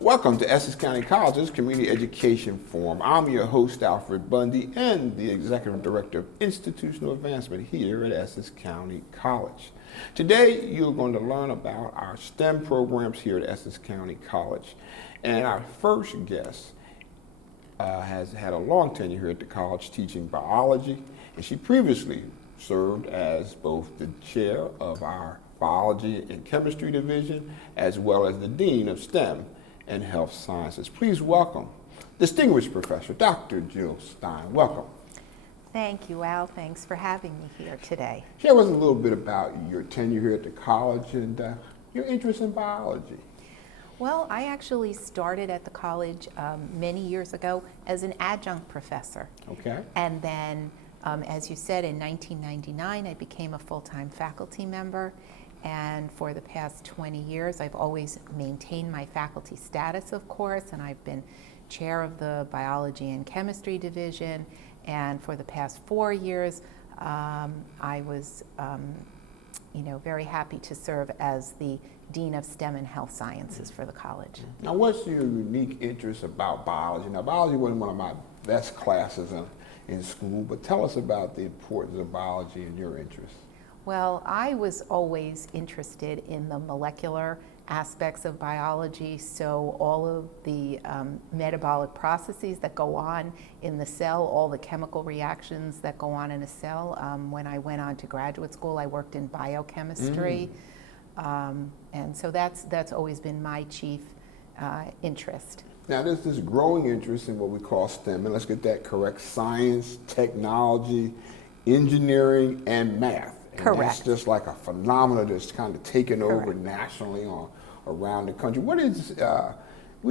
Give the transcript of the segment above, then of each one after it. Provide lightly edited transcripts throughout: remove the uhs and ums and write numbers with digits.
Welcome to Essex County College's Community Education Forum. I'm your host, Alfred Bundy, and the Executive Director of Institutional Advancement here at Essex County College. Today, you're going to learn about our STEM programs here at Essex County College. And our first guest has had a long tenure here at the college teaching biology, and she previously served as both the chair of our biology and chemistry division, as well as the dean of STEM and health sciences. Please welcome distinguished professor, Dr. Jill Stein. Welcome. Thank you, Al. Thanks for having me here today. Share with us a little bit about your tenure here at the college and your interest in biology. Well, I actually started at the college many years ago as an adjunct professor. Okay. And then, as you said, in 1999, I became a full-time faculty member. And for the past 20 years, I've always maintained my faculty status, of course, and I've been chair of the biology and chemistry division. And for the past 4 years, I was very happy to serve as the Dean of STEM and Health Sciences for the college. Now, what's your unique interest about biology? Now, biology wasn't one of my best classes in school, but tell us about the importance of biology and your interest. Well, I was always interested in the molecular aspects of biology, so all of the metabolic processes that go on in the cell, all the chemical reactions that go on in a cell. When I went on to graduate school, I worked in biochemistry, and so that's always been my chief interest. Now, there's this growing interest in what we call STEM, and let's get that correct: science, technology, engineering, and math. And correct. That's just like a phenomenon that's kind of taken over nationally around the country. What do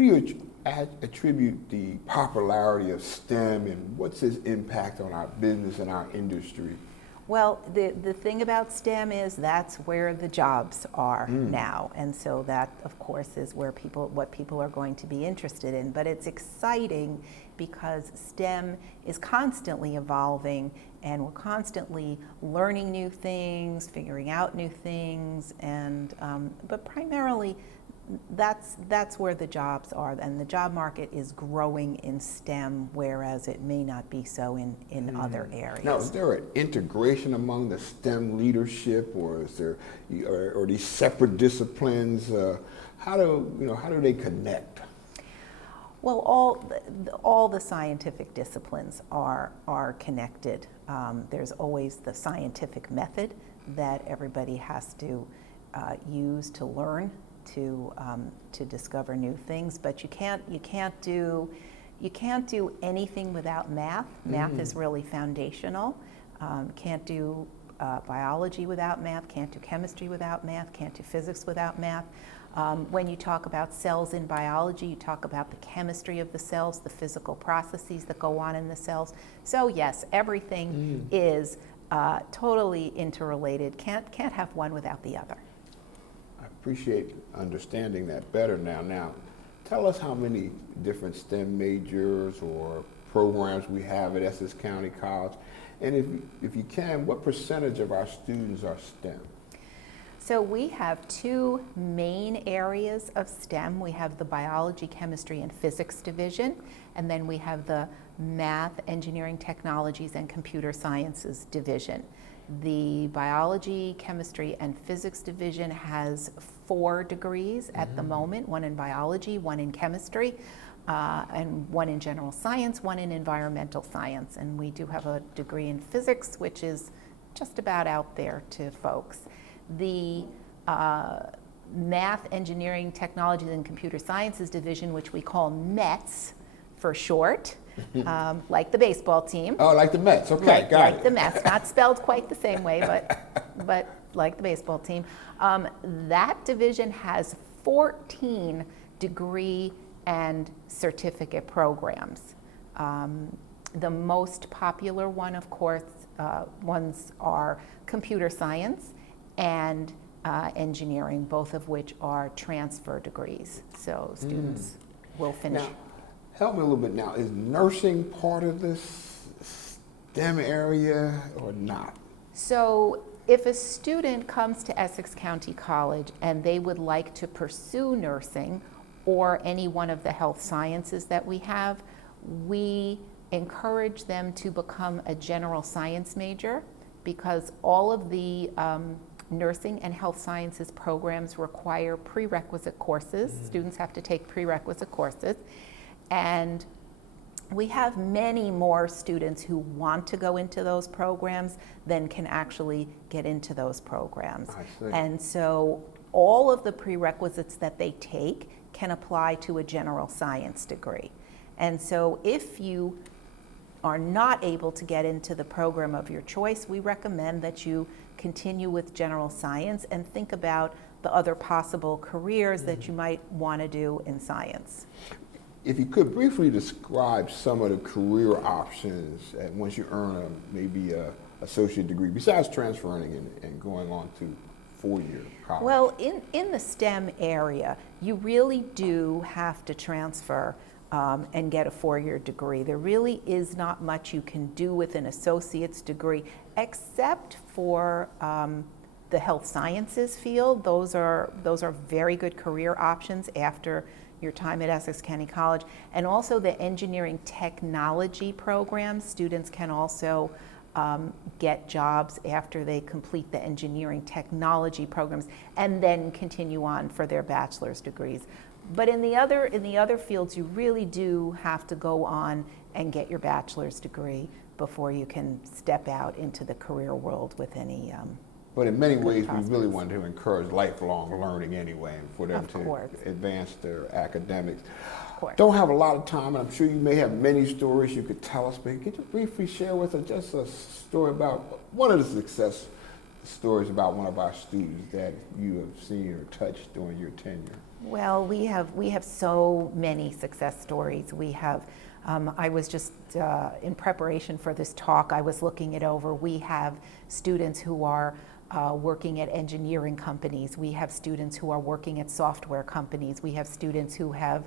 you attribute the popularity of STEM, and what's its impact on our business and our industry? Well, the thing about STEM is that's where the jobs are now, and so that, of course, is where what people are going to be interested in. But it's exciting because STEM is constantly evolving, and we're constantly learning new things, figuring out new things, and but primarily that's where the jobs are, and the job market is growing in STEM, whereas it may not be so in other areas. Now, is there an integration among the STEM leadership, or is there, or these separate disciplines? How do they connect? Well, all the scientific disciplines are connected. There's always the scientific method that everybody has to use to learn, to discover new things, but you can't do anything without math. Math is really foundational. Can't do biology without math. Can't do chemistry without math. Can't do physics without math. When you talk about cells in biology, you talk about the chemistry of the cells, the physical processes that go on in the cells. So yes, everything is totally interrelated. Can't have one without the other. I appreciate understanding that better now. Now, tell us how many different STEM majors or programs we have at Essex County College, and if you can, what percentage of our students are STEM? So we have two main areas of STEM. We have the biology, chemistry, and physics division, and then we have the math, engineering, technologies, and computer sciences division. The biology, chemistry, and physics division has 4 degrees at the moment, one in biology, one in chemistry, and one in general science, one in environmental science. And we do have a degree in physics, which is just about out there to folks. The math, engineering, technologies, and computer sciences division, which we call METS for short, like the baseball team. Oh, like the Mets. Okay, right, got like it. the Mets, not spelled quite the same way, but like the baseball team. That division has 14 degree and certificate programs. The most popular one, of course, ones are computer science and engineering, both of which are transfer degrees. So students will finish. Now, help me a little bit now. Is nursing part of this STEM area or not? So if a student comes to Essex County College and they would like to pursue nursing, or any one of the health sciences that we have, we encourage them to become a general science major, because all of the nursing and health sciences programs require prerequisite courses. Students have to take prerequisite courses. And we have many more students who want to go into those programs than can actually get into those programs. I see. And so all of the prerequisites that they take can apply to a general science degree. And so if you are not able to get into the program of your choice, we recommend that you continue with general science and think about the other possible careers that you might want to do in science. If you could briefly describe some of the career options once you earn maybe a associate degree, besides transferring and going on to four-year college. Well, in the STEM area, you really do have to transfer and get a four-year degree. There really is not much you can do with an associate's degree, except for the health sciences field. Those are very good career options after your time at Essex County College. And also the engineering technology programs. Students can also get jobs after they complete the engineering technology programs and then continue on for their bachelor's degrees. But in the other fields, you really do have to go on and get your bachelor's degree before you can step out into the career world with any. But in many ways, we really want to encourage lifelong learning anyway, and for them Of to course. advance their academics. Of course. Don't have a lot of time, and I'm sure you may have many stories you could tell us, but could you briefly share with us just a story about one of the success stories about one of our students that you have seen or touched during your tenure? Well, we have so many success stories. We have, I was just, in preparation for this talk, I was looking it over. We have students who are working at engineering companies. We have students who are working at software companies. We have students who have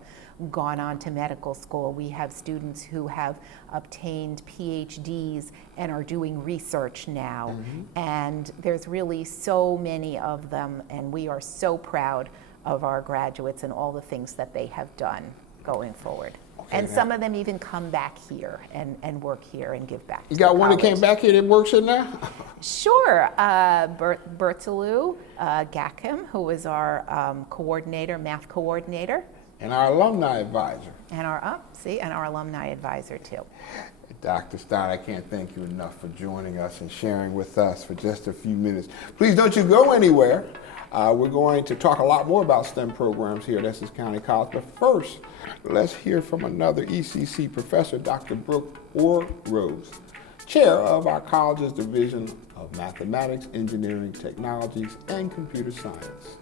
gone on to medical school. We have students who have obtained PhDs and are doing research now. And there's really so many of them, and we are so proud of our graduates and all the things that they have done going forward. Okay, and some of them even come back here and work here and give back. You got one that came back here that works in there? Sure. Bertolu Gakim, who is our coordinator, math coordinator. And our alumni advisor. And our alumni advisor too. Dr. Stein, I can't thank you enough for joining us and sharing with us for just a few minutes. Please don't you go anywhere. We're going to talk a lot more about STEM programs here at Essex County College, but first, let's hear from another ECC professor, Dr. Brooke Orosz, chair of our college's Division of Mathematics, Engineering, Technologies, and Computer Science.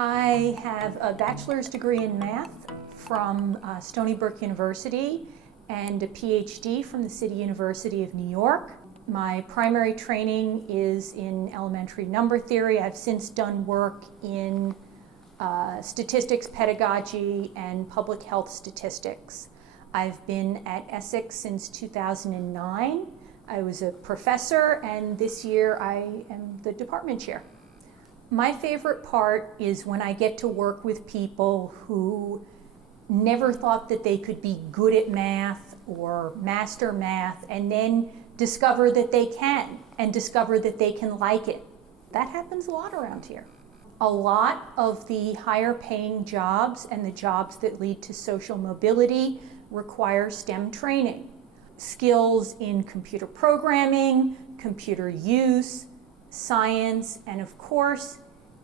I have a bachelor's degree in math from Stony Brook University and a PhD from the City University of New York. My primary training is in elementary number theory. I've since done work in statistics, pedagogy, and public health statistics. I've been at Essex since 2009. I was a professor, and this year I am the department chair. My favorite part is when I get to work with people who never thought that they could be good at math or master math, and then discover that they can, and discover that they can like it. That happens a lot around here. A lot of the higher paying jobs and the jobs that lead to social mobility require STEM training. Skills in computer programming, computer use, science, and of course,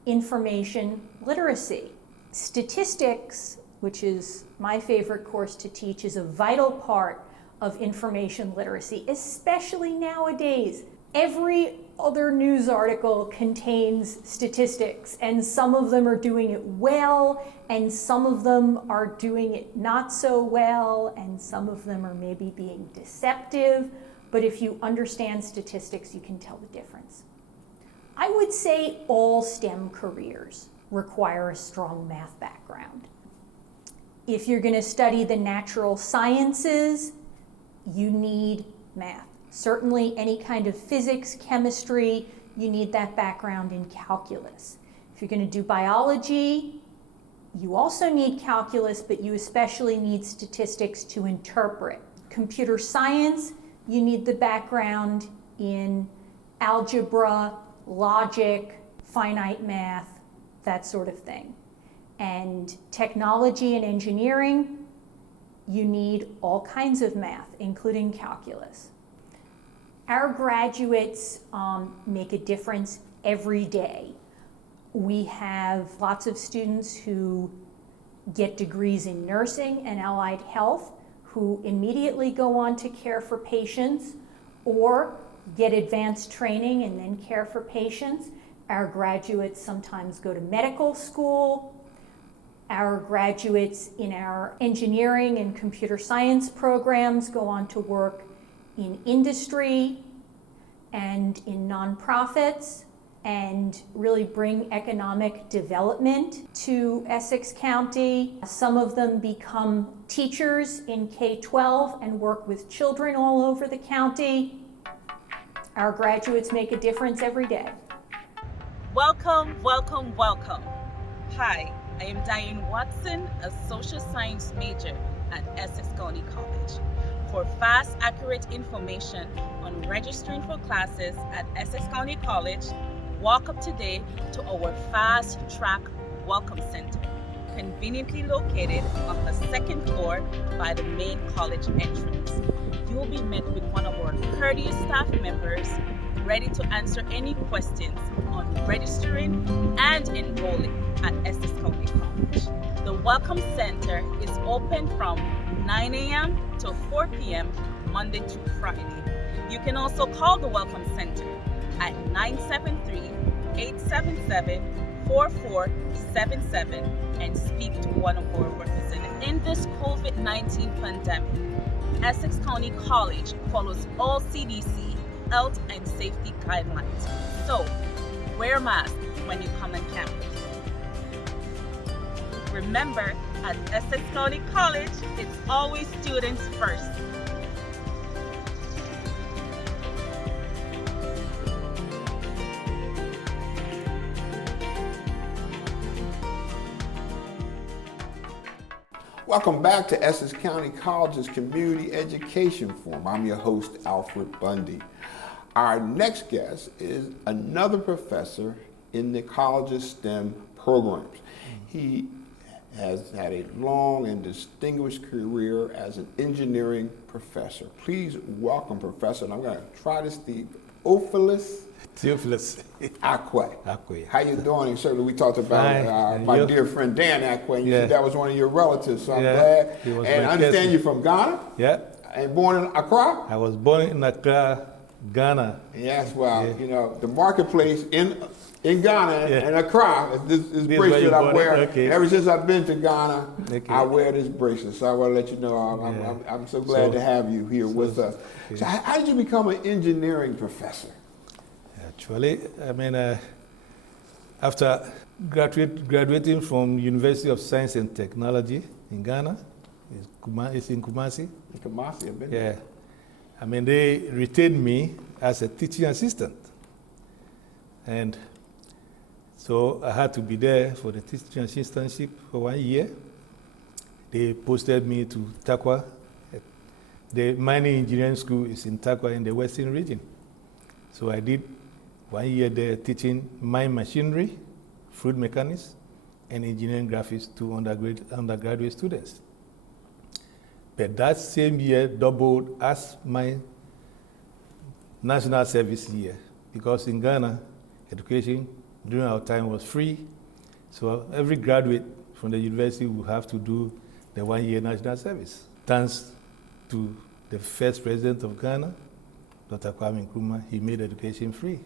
information literacy. Statistics, which is my favorite course to teach, is a vital part of information literacy, especially nowadays. Every other news article contains statistics, and some of them are doing it well, and some of them are doing it not so well, and some of them are maybe being deceptive. But if you understand statistics, you can tell the difference. I would say all STEM careers require a strong math background. If you're going to study the natural sciences, you need math. Certainly any kind of physics, chemistry, you need that background in calculus. If you're going to do biology, you also need calculus, but you especially need statistics to interpret. Computer science, you need the background in algebra, logic, finite math, that sort of thing. And technology and engineering, you need all kinds of math, including calculus. Our graduates make a difference every day. We have lots of students who get degrees in nursing and allied health, who immediately go on to care for patients or get advanced training and then care for patients. Our graduates sometimes go to medical school. Our graduates in our engineering and computer science programs go on to work in industry and in nonprofits and really bring economic development to Essex County. Some of them become teachers in K-12 and work with children all over the county. Our graduates make a difference every day. Welcome, welcome, welcome. Hi, I am Diane Watson, a social science major at Essex County College. For fast, accurate information on registering for classes at Essex County College, walk up today to our Fast Track Welcome Center, conveniently located on the second floor by the main college entrance. You will be met with one of our courteous staff members ready to answer any questions on registering and enrolling at Essex County College. The Welcome Center is open from 9 a.m. to 4 p.m. Monday to Friday. You can also call the Welcome Center at 973-877-4477 and speak to one of our representatives. In this COVID-19 pandemic, Essex County College follows all CDC health and safety guidelines. So, wear a mask when you come on campus. Remember, at Essex County College, it's always students first. Welcome back to Essex County College's Community Education Forum. I'm your host, Alfred Bundy. Our next guest is another professor in the college's STEM programs. He has had a long and distinguished career as an engineering professor. Please welcome Professor, and I'm going to try this, Theophilus Acquaye. How you doing? And certainly we talked about my dear friend Dan Acquaye. You said that was one of your relatives, so I'm glad. And I understand you're from Ghana? Yeah. And born in Accra? I was born in Accra, Ghana. Yes, well, you know, the marketplace in Ghana and Accra is this bracelet I wear. Okay. Ever since I've been to Ghana, I wear this bracelet. So I want to let you know I'm so glad to have you here with us. Okay. So how did you become an engineering professor? Actually, I mean, after graduating from University of Science and Technology in Ghana, it's in Kumasi. In Kumasi, I've been there. I mean, they retained me as a teaching assistant. And so I had to be there for the teaching assistantship for 1 year. They posted me to Takwa. The mining engineering school is in Takwa in the western region. So I did 1 year there teaching mine machinery, fluid mechanics, and engineering graphics to undergraduate students. But that same year doubled as my national service year, because in Ghana, education during our time was free. So every graduate from the university would have to do the 1 year national service. Thanks to the first president of Ghana, Dr. Kwame Nkrumah, he made education free.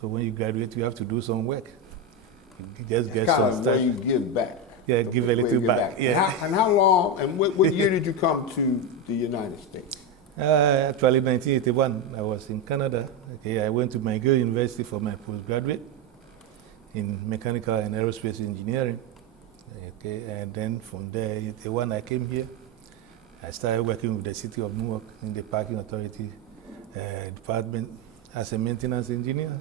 So when you graduate, you have to do some work. You just get some stuff. Where you give back. Yeah, give a little back. Yeah. And how long, and what year did you come to the United States? Actually, 1981, I was in Canada. Okay, I went to McGill University for my postgraduate. in mechanical and aerospace engineering. Okay, and then from there, when I came here, I started working with the City of Newark in the Parking Authority department as a maintenance engineer,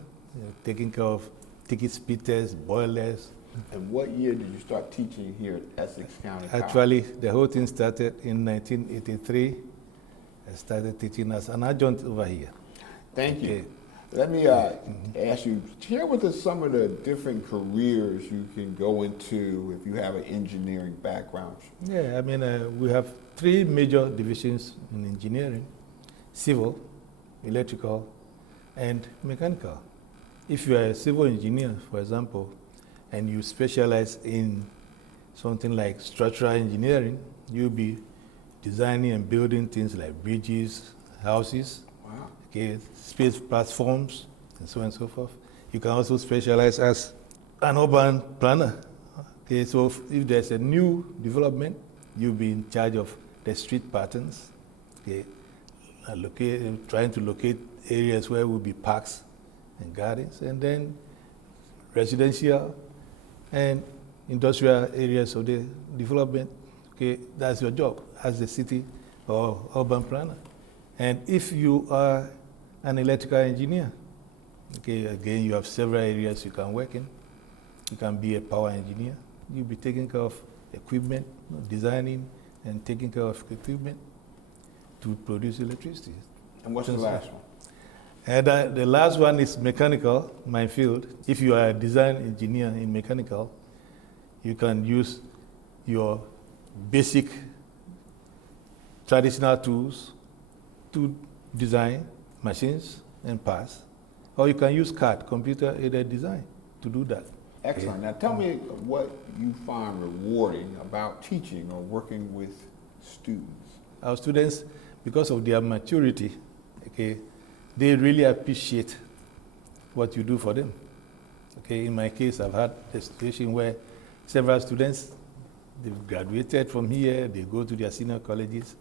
taking care of ticket splitters, boilers. And what year did you start teaching here at Essex County College? Actually, the whole thing started in 1983. I started teaching as an adjunct over here. Thank you. Okay. Let me ask you, share with us some of the different careers you can go into if you have an engineering background. Yeah, I mean, we have 3 major divisions in engineering: civil, electrical, and mechanical. If you are a civil engineer, for example, and you specialize in something like structural engineering, you'll be designing and building things like bridges, houses, Wow. okay, space platforms, and so on and so forth. You can also specialize as an urban planner. Okay, so if there's a new development, you'll be in charge of the street patterns, okay, trying to locate areas where will be parks and gardens, and then residential and industrial areas of the development. Okay, that's your job as a city or urban planner. And if you are an electrical engineer, okay, again, you have several areas you can work in. You can be a power engineer. You'll be taking care of equipment, designing and taking care of equipment to produce electricity. And what's the last one? And the last one is mechanical, my field. If you are a design engineer in mechanical, you can use your basic traditional tools to design machines and parts, or you can use CAD, computer-aided design, to do that. Excellent. Now tell me what you find rewarding about teaching or working with students. Our students, because of their maturity, okay, they really appreciate what you do for them. Okay, in my case, I've had a situation where several students, they've graduated from here, they go to their senior colleges.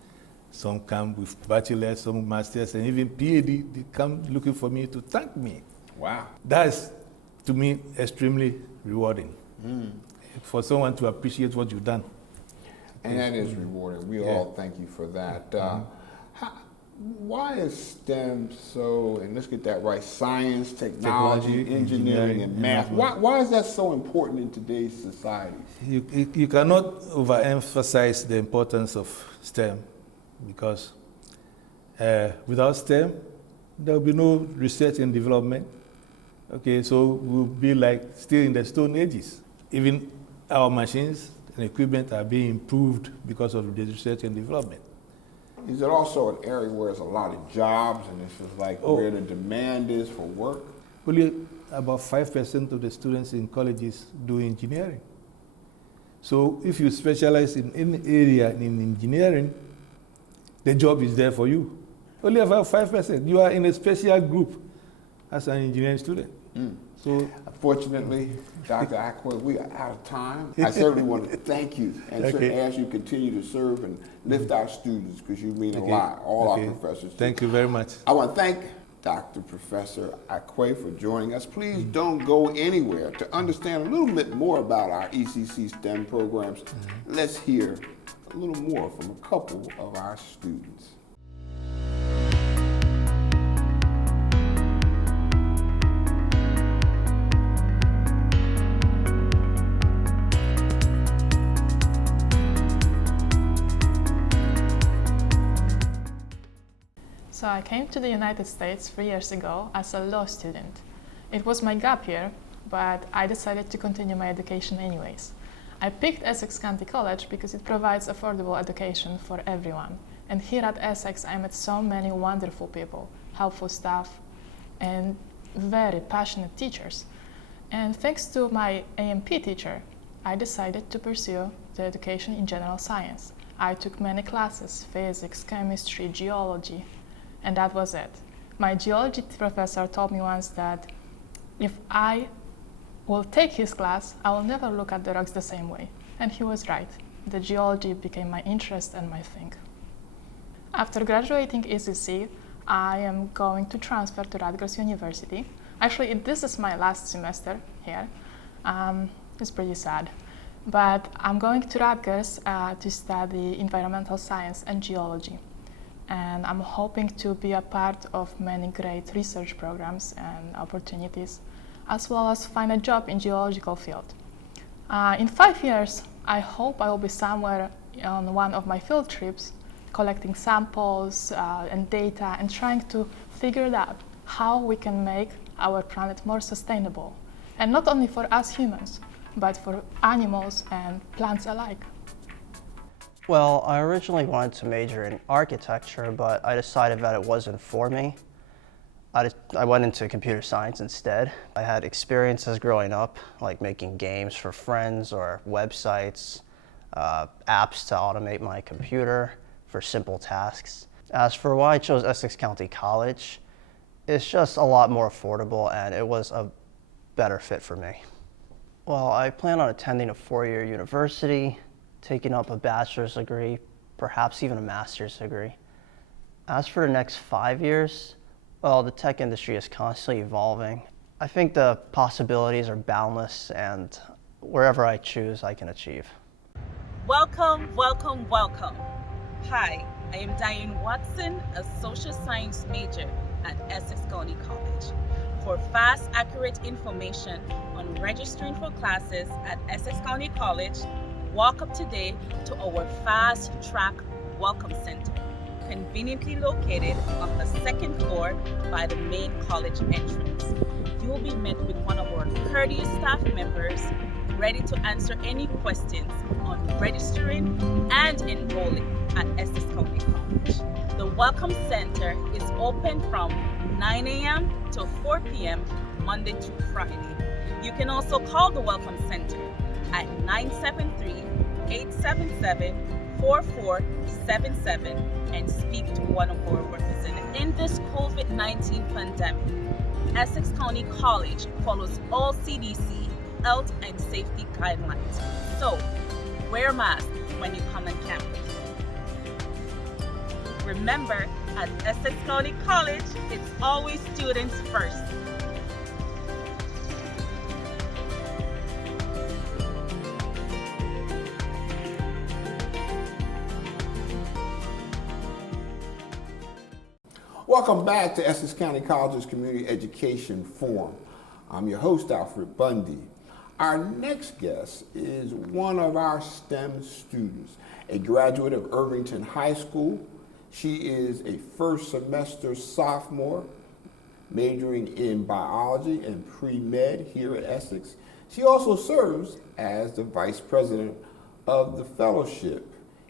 Some come with bachelors, some masters, and even PhD. They come looking for me to thank me. Wow. That is, to me, extremely rewarding. For someone to appreciate what you've done. And that is rewarding. We all thank you for that. Why is STEM so, and let's get that right, science, technology, engineering, and math, why is that so important in today's society? You cannot overemphasize the importance of STEM, because without STEM, there will be no research and development. Okay, so we'll be like still in the Stone Ages. Even our machines and equipment are being improved because of the research and development. Is it also an area where there's a lot of jobs and this is like where the demand is for work? Only about 5% of the students in colleges do engineering. So if you specialize in any area in engineering, the job is there for you. Only about 5%. You are in a special group as an engineering student. So, unfortunately, Dr. Acquaye, we are out of time. I certainly want to thank you and certainly ask you to continue to serve and lift our students because you mean a lot, all our professors. Thank you very much. I want to thank Dr. Professor Acquaye for joining us. Please don't go anywhere. To understand a little bit more about our ECC STEM programs, let's hear a little more from a couple of our students. So I came to the United States 3 years ago as a law student. It was my gap year, but I decided to continue my education anyways. I picked Essex County College because it provides affordable education for everyone. And here at Essex, I met so many wonderful people, helpful staff, and very passionate teachers. And thanks to my AMP teacher, I decided to pursue the education in general science. I took many classes, physics, chemistry, geology, and that was it. My geology professor told me once that if I will take his class, I will never look at the rocks the same way. And he was right. The geology became my interest and my thing. After graduating ECC, I am going to transfer to Rutgers University. Actually, this is my last semester here. It's pretty sad. But I'm going to Rutgers to study environmental science and geology. And I'm hoping to be a part of many great research programs and opportunities, as well as find a job in geological field. In 5 years, I hope I will be somewhere on one of my field trips, collecting samples and data and trying to figure out how we can make our planet more sustainable. And not only for us humans, but for animals and plants alike. Well, I originally wanted to major in architecture, but I decided that it wasn't for me. I went into computer science instead. I had experiences growing up, like making games for friends or websites, apps to automate my computer for simple tasks. As for why I chose Essex County College, it's just a lot more affordable and it was a better fit for me. Well, I plan on attending a 4-year university, taking up a bachelor's degree, perhaps even a master's degree. As for the next 5 years, well, the tech industry is constantly evolving. I think the possibilities are boundless, and wherever I choose, I can achieve. Welcome, welcome, welcome. Hi, I am Diane Watson, a social science major at Essex County College. For fast, accurate information on registering for classes at Essex County College, walk up today to our Fast Track Welcome Center, conveniently located on the 2nd floor by the main college entrance. You will be met with one of our courteous staff members ready to answer any questions on registering and enrolling at Essex County College. The Welcome Center is open from 9 a.m. to 4 p.m. Monday to Friday. You can also call the Welcome Center at 973-877-4477 and speak to one of our representatives. In this COVID-19 pandemic, Essex County College follows all CDC health and safety guidelines. So, wear a mask when you come on campus. Remember, at Essex County College, it's always students first. Welcome back to Essex County College's Community Education Forum. I'm your host, Alfred Bundy. Our next guest is one of our STEM students, a graduate of Irvington High School. She is a first semester sophomore, majoring in biology and pre-med here at Essex. She also serves as the vice president of the fellowship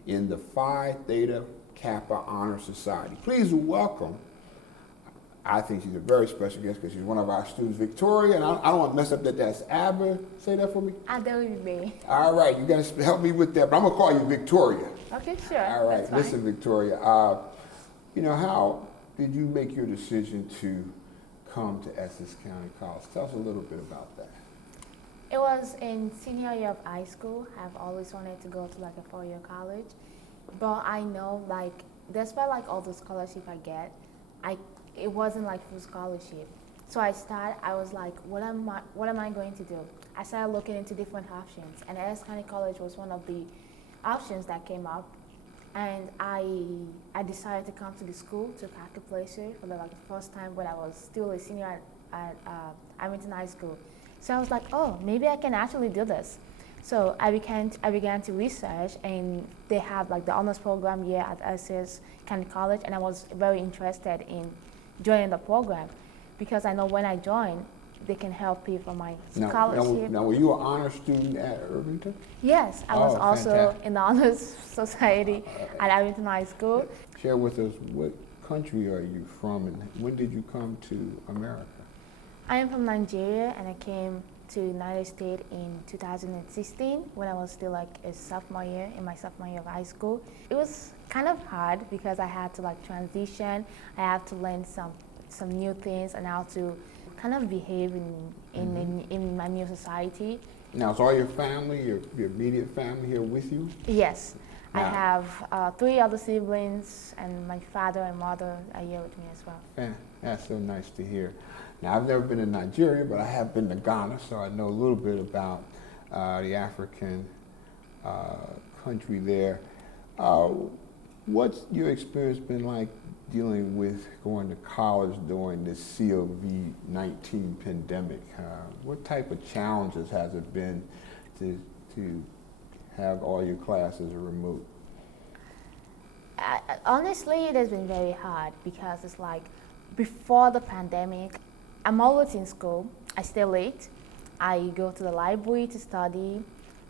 in the Phi Theta Kappa Honor Society. Please welcome, I think she's a very special guest because she's one of our students, Victoria, and I don't want to mess up that's Abba. Say that for me. Adobe. All right, you're going to help me with that, but I'm going to call you Victoria. Okay, sure. All right, That's fine. listen, Victoria, how did you make your decision to come to Essex County College? Tell us a little bit about that. It was in senior year of high school. I've always wanted to go to like a 4-year college, but I know like despite like all the scholarship I get, it wasn't like full scholarship. So I was like, what am I going to do? I started looking into different options, and Essex County College was one of the options that came up. And I decided to come to the school, to Placer, for the first time when I was still a senior at Irvington High School. So I was like, oh, maybe I can actually do this. So I began to research, and they have like the honors program here at Essex County College, and I was very interested in joining the program because I know when I join, they can help pay for my scholarship. Now, were you an honor student at Irvington? Yes, I was also fantastic. in the honors society at Irvington High School. Share with us, what country are you from, and when did you come to America? I am from Nigeria, and I came to the United States in 2016 when I was still like a sophomore year, in my sophomore year of high school. It was kind of hard because I had to like transition. I had to learn some new things and how to kind of behave in my new society. Now, is all your family, your immediate family here with you? Yes. I Wow. have 3 other siblings, and my father and mother are here with me as well. That's so nice to hear. Now, I've never been to Nigeria, but I have been to Ghana, so I know a little bit about the African country there. What's your experience been like dealing with going to college during this COVID-19 pandemic? What type of challenges has it been to have all your classes remote? Honestly, it has been very hard because it's like before the pandemic, I'm always in school. I stay late. I go to the library to study.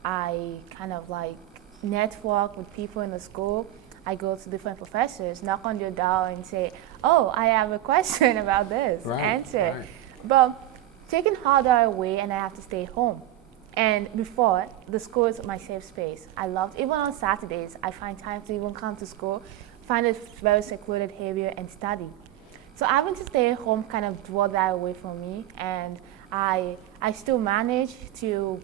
I kind of like network with people in the school. I go to different professors, knock on your door and say, oh, I have a question about this, answer. Right. But taking harder away and I have to stay home. And before, the school is my safe space. I loved, even on Saturdays, I find time to even come to school, find a very secluded area and study. So having to stay at home kind of drew that away from me, and I still managed to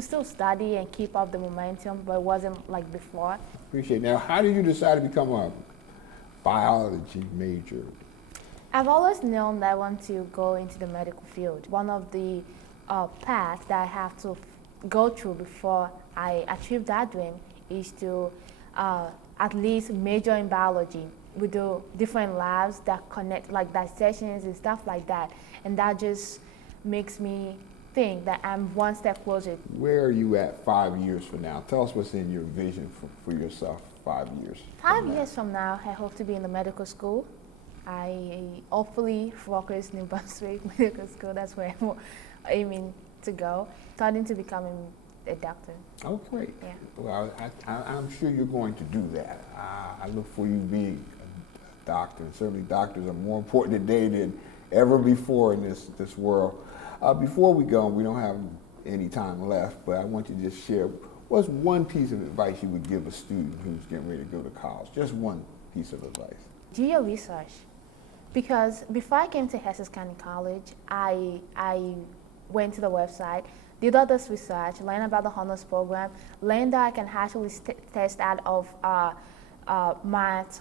still study and keep up the momentum, but it wasn't like before. Appreciate it. Now, how did you decide to become a biology major? I've always known that I want to go into the medical field. One of the paths that I have to go through before I achieve that dream is to at least major in biology. We do different labs that connect, like dissections and stuff like that, and that just makes me think that I'm one step closer. Where are you at 5 years from now? Tell us what's in your vision for yourself 5 years. 5 years from now, I hope to be in the medical school. I hopefully focus New Brunswick Medical School. That's where I'm aiming to go. Starting to become a doctor. Oh, great. Yeah. Well, I'm sure you're going to do that. I look for you being a doctor, and certainly doctors are more important today than ever before in this world. Before we go, we don't have any time left, but I want you to just share what's one piece of advice you would give a student who's getting ready to go to college? Just one piece of advice. Do your research. Because before I came to Essex County College, I went to the website, did all this research, learned about the honors program, learned that I can actually test out of math,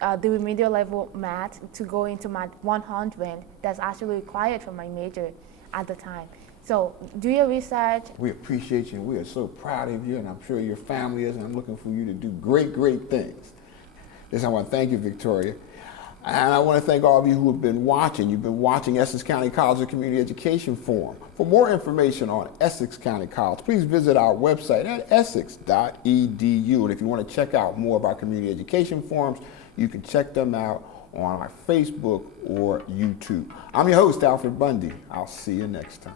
the remedial level math to go into math 100 that's actually required for my major at the time. So do your research. We appreciate you and we are so proud of you, and I'm sure your family is, and I'm looking for you to do great, great things. Listen, I want to thank you, Victoria. And I want to thank all of you who have been watching. You've been watching Essex County College Community Education Forum. For more information on Essex County College, please visit our website at essex.edu. And if you want to check out more of our community education forums, you can check them out on our Facebook or YouTube. I'm your host, Alfred Bundy. I'll see you next time.